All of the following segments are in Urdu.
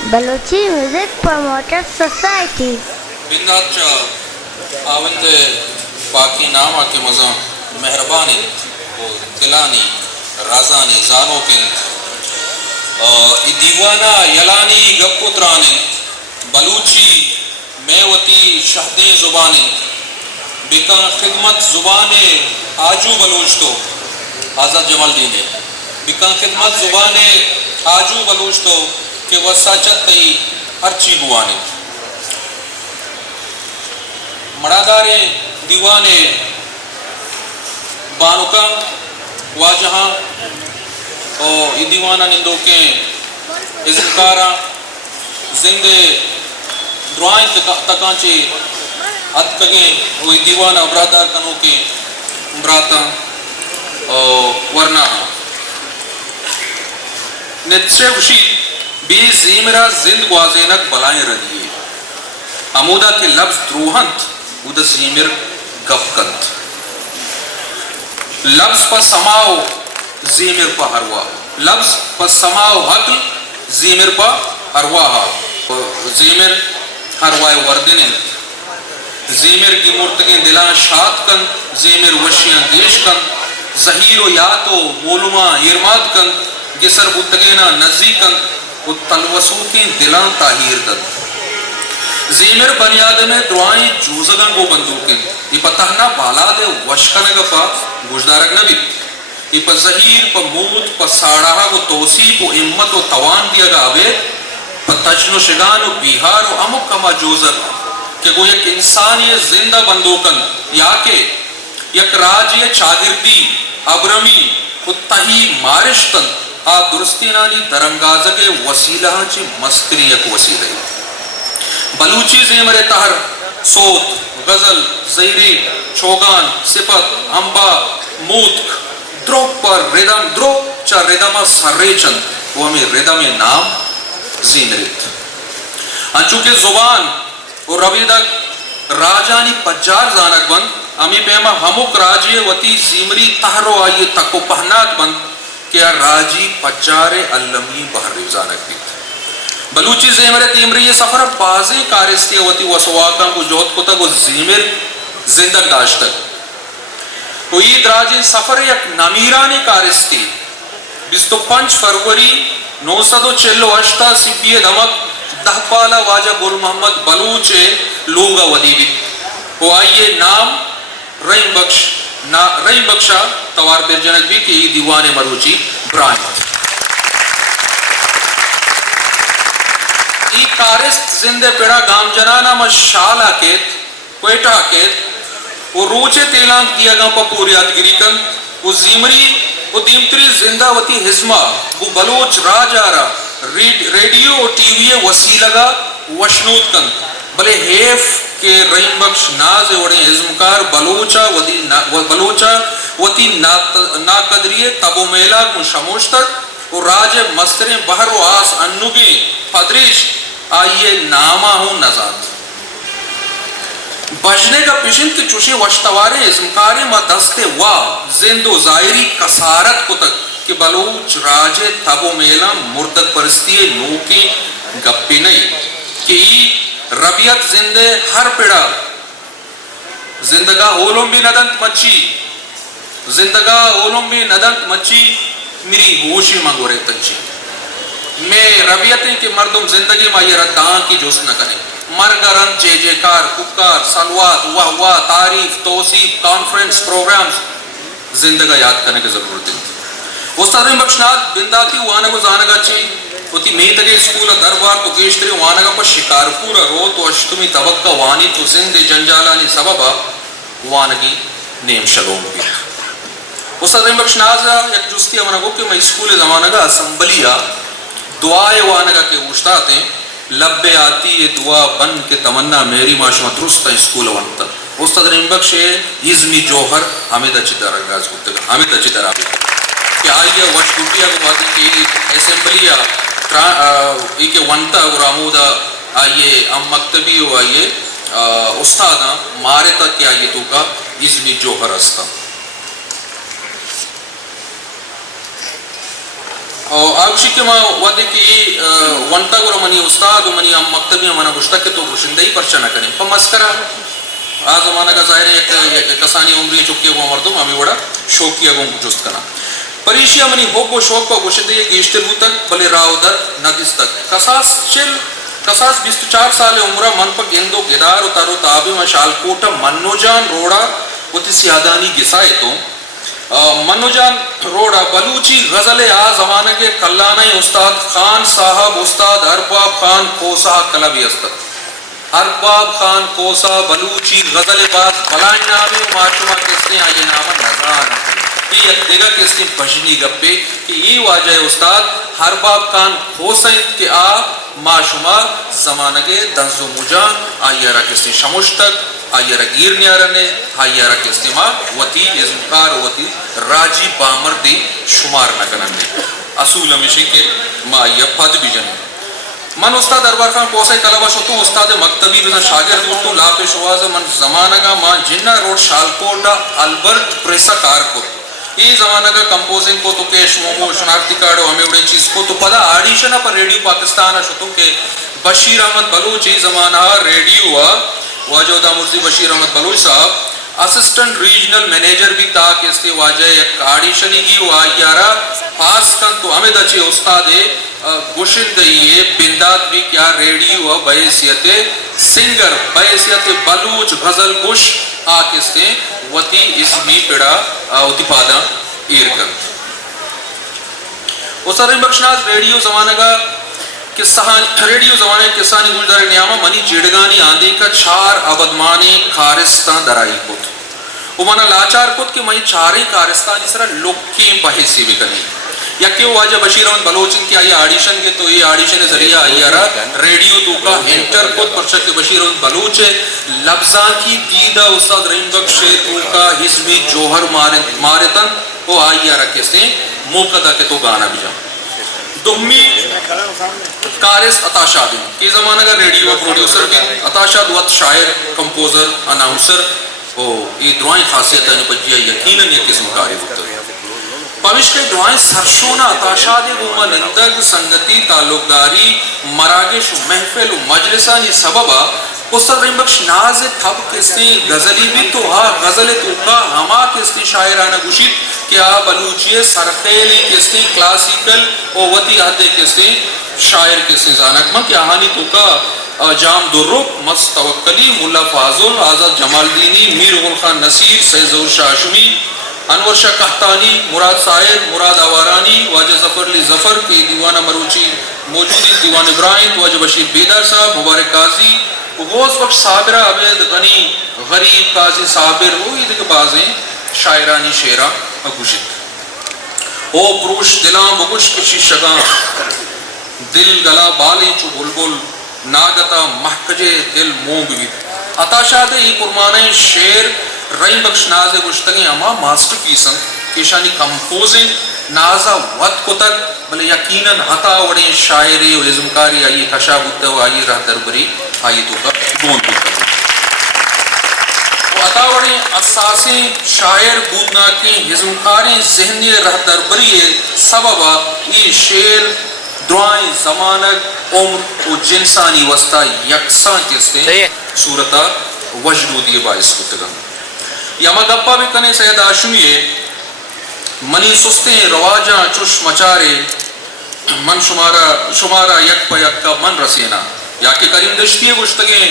بلوچی میوزک پروموٹر سوسائٹی بنداچا آوند پاکی نامہ کے مزاں مہربانی و دلانی رازانی زانو کن دیوانا یلانی گپتران بلوچی میوتی شہدیں زبان بکن خدمت زبان آجو بلوچ تو آزاد جمال دینے بکن خدمت زبان آجو بلوچ تو کہ وساچت تی ارچی بوانے مڑادارے دیوانے بانوکا واجہاں اور دیوانہ نندو کے ازمکارا زندے درائیں تکانچے اتکگیں وہ دیوانہ برادار کنو کے براتا ورنہ نتشے وشی بی زیمرہ زند گوازینک بلائیں رہیے عمودہ کے لفظ دروہنت ادھا زیمر گفکنت لفظ پا سماؤ زیمر پا ہروا لفظ پا سماؤ حقل زیمر پا ہرواہا زیمر ہروائے وردن زیمر کی مرتقین دلان شاد کن زیمر وشیان دیش کن زہیر و یاتو مولما ارماد کن گسر بتگینا نزی کن و تلوسوتین دلان تاہیر کن زیمر بنیاد میں دعائیں جوزگان کو بندوکن یہ پتہنا بالا دے وشکنگا پا گوشدارک نبی یہ پا زہیر پا موت پا ساڑھا کو توسیب و امت و توان دیا گا آبے پا تجن و شگان و بیہار و امک کما جوزر کہ وہ یک انسانی زندہ بندوکن یا کہ یک راجی چاگردی ابرمی خودتہی مارشتن آ درستینانی درنگازگ وسیلہ چی مستری یک وسیلہ بلوچی زیمر تہر صوت غزل زیری چوگان صفت امبا موتک دروک پر ردم دروک چا ردم سرریچن وہ ہمیں ردم نام زیمریت انچوکہ زبان اور رویدک راجانی پجار زانک بند ہمیں پیما ہمک راجی وطی زیمری تہرو آئیے تکو پہنات بند کیا راجی پجار علمی بحر زانک بیت بلوچی زیمر تیمری یہ سفر بازی کارستی ہوتی وسواکاں کو جوت کو تک وہ زیمر زندگ داشتک کوئی دراجی سفر یک نمیرانی کارستی 25 فروری 948 سپیہ دمک دہپالا واجہ گل محمد بلوچ لوگا ودیبی وہ آئیے نام رحیم بخشا توار برجنک بھی کہ دیوان مروچی برائن ای کارست زندے پیڑا گام جنانا ما شالا کیت کوئٹا کیت وہ روچے تیلان دیا گا پا پوریات گری کن وہ زیمری وہ دیمتری زندہ وطی حزمہ وہ بلوچ راجارا ریڈیو اور ٹی وی وسیلہ گا وشنود کن بلے حیف کے رحیم بخش ناز وڑیں حزمکار بلوچا وطی ناقدری تبو میلا کن شموشتک اور راج مستریں بہر و آس انگی پدریش آئیے نامہ ہوں نزاد بجنے کا پیشن کے چوشے وشتوارے ازمکارے ما دستے وا زند و ظاہری کسارت کو تک کہ بلوچ راج تبو میلا مردد پرستی نوکی گپی نہیں کہ ای ربیت زندے ہر پیڑا زندگا اولم بھی ندنت مچی زندگا اولم بھی ندنت مچی میری ہوشی مانگو رہے تنچی میں ربیتیں کہ مردم زندگی میں یہ ردان کی جوست نہ کریں مرگرن جے جے کار کپکار سلوات واہ واہ تعریف توصیف کانفرنس پروگرامز زندگا یاد کرنے کی ضرورت ہے استاد بخشنات بنداتی وانگو زانگا چی ہوتی میں تگے اسکول دربار تو گیشتری وانگا پر شکار پورا رو تو اشتمی طبقہ وانی تو زندے جنجالانی سببا وانگی نیم شلوم بھی استاد بخشنات یک جستی امنگو کہ میں اسکول زمانگا اسمبلیا دعائے وانگا کے اوشتات ہیں لب آتی یہ دعا بن کے تمنا میری معاشمہ درست اسکول ونتا استاد رحیم بخش ازمی جوہر حمید اچھی در انگاز ہوتے گا حمید اچھی در آبی کہ آئیے وشکوٹیا کو بات کہ اسمبلیا ایک ونتا اور آمودہ آئیے ام مکتبی ہو آئیے استادا مارے تک کہ آئیے تو کا ازمی جوہر استا اور آگوشی کے ماں وعدے کی ونٹا گورا منی استاد و منی مکتبی منا گشتا کے تو گشندہی پرچہ نہ کریں پا مسکرہ آج زمانہ کا ظاہر ہے کسانی عمری چکے گو مردم ہمیں بڑا شوقیہ گو جست کنا پریشیا منی ہوک و شوق کو گشندہی گیشتے رو تک بلے راو در ندس تک کساس 24 سال عمرہ من پا گندو گدار و تارو تابی مشال کوٹا منو جان روڑا وتی سیادانی گسائے تو منو جان روڑا بلوچی غزل آ زمانہ کے کلانہ استاد خان صاحب استاد ارباب خان کوسا کلبی استاد ارباب خان کوسا بلوچی غزل باز بلائن نامی مارچوما کسنے آئیے نامہ نظان یہ دیگا کسنے بجنی گپے کہ یہ واجہ استاد ارباب خان کوسا کے آ ماشما زمانہ کے دنزو مجان آئیے را کسنے شمشتک آئیے را گیر نیارنے آئیے را کسنے ماں وطی ازمکار وطی راجی بامر دی شمار نکننے اصول ہمیشہ کے ماں آئیے پد بھی جنے من استاد ارباب خان کوسائی طلبہ شتو استاد مکتبی بزن شاگرد دوستو لاپے شواز من زمانہ کا ماں جنہ روڈ شالکوٹا البرٹ پریسا کار کو یہ زمانہ کا کمپوزنگ کو تو کیش مومو شناختی کارڈو ہمیں اڑے چیز کو تو پدا آڈیشن پر ریڈیو پاکستان شتو کہ بشیر احمد بلوچی زمانہ ریڈیو واجودہ مرزی بشیر احمد بلوچ صاحب اسسٹنٹ ریجنل مینیجر بھی تا کہ اس کے واجہ ایک آڈیشنی کی وہ آئیارہ پاس کن تو ہمیں دچے استاد گوشندہی بنداد بھی کیا ریڈیو بحیثیت سنگر بحیثیت بلوچ غزل گوش آکستے وطی ازمی پیڑا وطی پادا ایرکن استاد بخشناز ریڈیو زمانہ کا ریڈیو زمانے کسانی گوشدار نیامہ منی جڑگانی آندھی کا چار ابدمانی کارستان درائی کت وہ مانا لاچار کت کہ منی چاری کارستانی سرا لکی بحثی بکنی یا کہ وہ آجا بشیر احمد بلوچن کی آئی آڈیشن کے تو یہ آڈیشن ذریعہ آئی آرہ ریڈیو تو کا انٹر کت پرچک کے بشیر احمد بلوچ ہے لفظاں کی دیدہ استاد رحیم بخش تو کا حزبی جوہر مارتن وہ آئی آرہ کسے موقعہ کے تو گانا بھی جاؤں دہمی کارس عطا شادی کی زمانہ کا ریڈیو پروڈیوسر بھی عطا شاد وقت شاعر کمپوزر اناؤنسر یہ دعائیں خاصیت ہے پجیہ یقیناً یہ قسم کاری ہوتا ہے پاوش کے دعائیں سرشونہ عطا شاد گوما نندگ سنگتی تعلق داری مراگش محفل مجلسانی سببا استاد رحیم بخش ناز تھب کسنی غزلی بھی تو ہاں غزل تو کا ہما کسنی شاعرانہ گوشید کیا بلوچی سرخیلی کسنی کلاسیکل اووتی آتے کسنی شاعر کسنی زانک من کیا آہانی تو کا جام درک مستوکلی ملا فاضل آزاد جمال دینی میر غل خان نصیر سید ظہور شاہ ہاشمی انور شاہ قحطانی مراد سائر مراد آوارانی واجہ ظفر علی ظفر کی دیوانہ مروچی موجودی دیوان ابراہیم واجہ بشیر بیدار صاحب مبارک قاضی غوث بخش صابرہ عبید غنی غریب قاضی صابر وہی دیکھ بازیں شاعرانی شعرہ گوشت او پروش دلان بگش کشی شگاں دل گلا بالی چو بلبل ناگتا محکجے دل موں بیت عطا شاد ای قرمانِ شعر رحیم بخش ناز گشتگی اما ماسٹر پیسن کشانی کمپوزنگ نازا وقت کو تک بلے یقیناً ہتا وڑے شاعری و ازمکاری آئی کشا بودتا و آئی رہ دربری آئی تو کا دون بودتا و ہتا وڑے اساسی شاعر بودنا کی ازمکاری ذہنی رہ دربری سببا ای شعر دعائیں زمانت عمر و جنسانی وسطہ یکساں کستے صورتہ وجنودی باعث بودتا یا مگپا بھی کنے سید آشمیے منی سستے رواجاں چش مچارے من شمارا یک پا یک کا من رسینا یا کہ کریم دشتی گشتگیں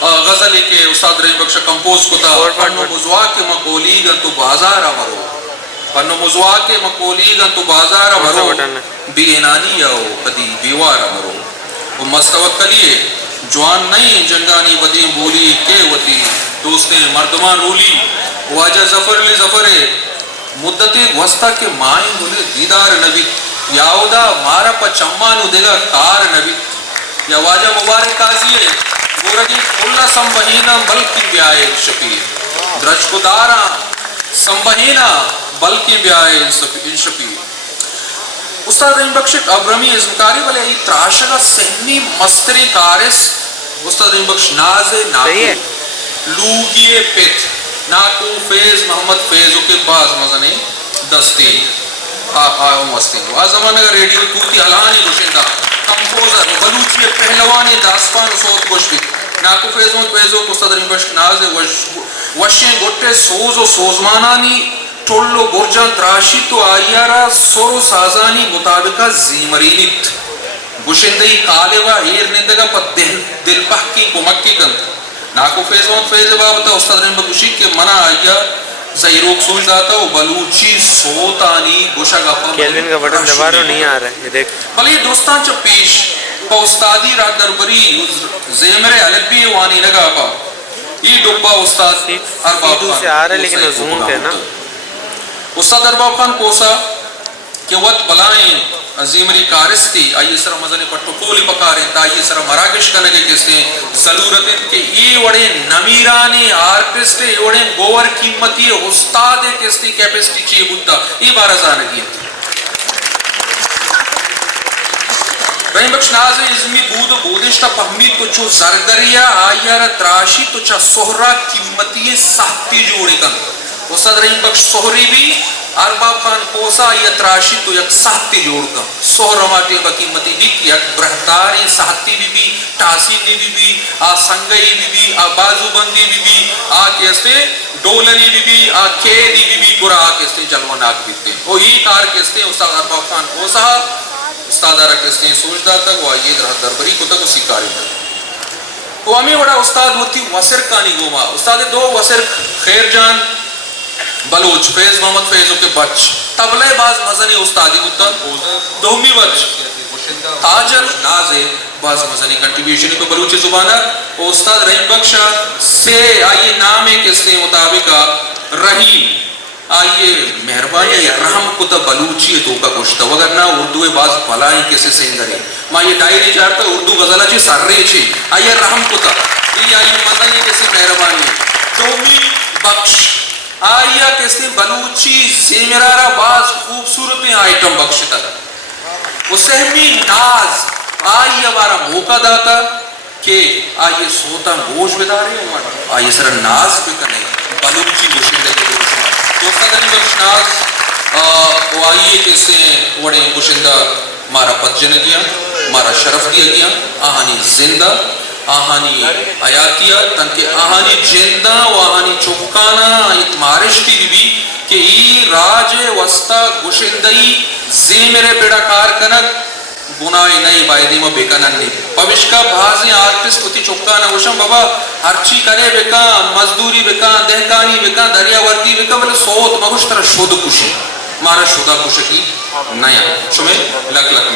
غزلے کے استاد رحیم بخش کمپوز کو تا پنو بزوا کے مقولی گن تو بازار آورو پنو بزوا کے مقولی گن تو بازار آورو بی انانی یاو قدی بیوار آورو وہ مستوکلیے جوان نہیں جنگانی ودی بولی کے وطی دوستیں مردمان رولی واجہ ظفر علی ظفر مدت گوستا کے مائیں بولے دیدار نبی یاودا مارا پا چمانو دے گا کار نبی یا واجہ مبارک قاضی ہے گورگی کھلا سنبہینا بلکی بیائے شفیر درج کو دارا سنبہینا بلکی بیائے شفیر استاد رحیم بخش ابرمی ازمکاری والے ای تراشگا سہنی مستری کارس استاد رحیم بخش ناز ناکو لوگیے پیت ناکو فیض محمد فیضو کے باز مزنے دستی واسطے آ زمانہ کا ریڈیو توتی ہلانی گوشندہ کمپوزر بلوچی پہلوانی داستان صوت گوشت ناکو فیضمت پیزو کستاد بخش ناز وشیں گوٹے سوز و سوزمانانی ٹولو گرجان تراشی تو آئیارا سورو سازانی مطابقہ زیمرینیت گوشندہی کالے و ایر نندگا پا دل پہکی کمکی کند ناکو فیضمت فیض بابتا استاد بخشی کے منع آئیا زیروک سوچ داتا و بلوچی سوتانی گوشا گا پر کیلوین کا بٹن دبارو نہیں آ رہا ہے دیکھ بلی دوستان چا پیش پا استادی رات دربری زیمر علبی وانی لگا پا ای ڈبا استاد ارباب سیدھو سے آ رہا ہے لیکن وہ زوم ہے نا استاد ارباب خان کوسا کہ وقت بلائیں زیمری کارستی آئیے سر مزنے پٹو کولی پکاریں تا آئیے سر مراکش کنگے کستے ضرورت ہے کہ یہ وڑے نمیرانے آرٹسٹ یہ وڑے گوور قیمتی استاد کستی کیپسٹی چیئے بودتا یہ بارہ زانگی ہے رحیم بخش ناز ازمی بود و بودشتا فهمید تو چو زرگریا آئیارا تراشی تو چا سہرہ قیمتی سختی جوڑے کن استاد رحیم بخش سہری بھی ارباب خان کوسا یا تراشی تو یک سختی جوڑ کن سہرہ ماٹے با قیمتی بھی یک برہتاری سختی بھی ٹاسینی بھی سنگئی بھی بازو بندی بھی کیستے ڈولنی بھی کیدی بھی پورا کیستے جلواناک بھی وہ ہی کار کیستے استاد ارباب خان کوسا استاد آرہ کستے سوچتا تھا وہ آئیے دربری کو تک اسی کاری تھا وہ ہمیں بڑا استاد ہوتی وسر کانی گوما استاد دو وسر خیر جان بلوچ فیض محمد فیضو کے بچ تبلے باز مزنی استادی ہوتا دومی بچ تاجر نازے باز مزنی کنٹریبیوشن کو بلوچی زبانہ وہ استاد رحیم بخشا سے آئیے نام کستے مطابقہ رحیم آئیے مہربانی رحم کو تا بلوچی تو کا گوشتا وگرنا اردو باز بلائیں کیسے سنگرے ماں یہ ڈائری چاہتا اردو غزلہ چی سر رہے چھے آئیے رحم کو تا یہ آئیے مدنی کیسے مہربانی دومی بخش آئیے کیسے بلوچی زیمرارہ باز خوبصورت آئیٹم بخشتا وہ سہمی ناز آئیے بارا موقع داتا کہ آئیے سوتا گوش بدارے آئیے سر ناز بھی کنے بلوچی گوشندے کے دوشن دوستہ دن بخشناز وہ آئیے کس نے وڑے گوشندہ مارا پتجن کیا مارا شرف دیا گیا آہانی زندہ آہانی آیاتیہ تنکہ آہانی جندہ و آہانی چوکانا ایت مارشتی بھی کہ ای راج وسطہ گوشندہی زیمرے پیڑا کار کنک گناہی نہیں بائیدی میں بیکنن نہیں پبشکا بھازیں آرٹسٹ ہوتی چکانا گوشم بابا ہرچی کرے بکا مزدوری بکا دہکانی بکا دریا وردی بکا بلے سوت مگوش طرح شود کشی مارا شدہ کشکی نیا شمیں لک لک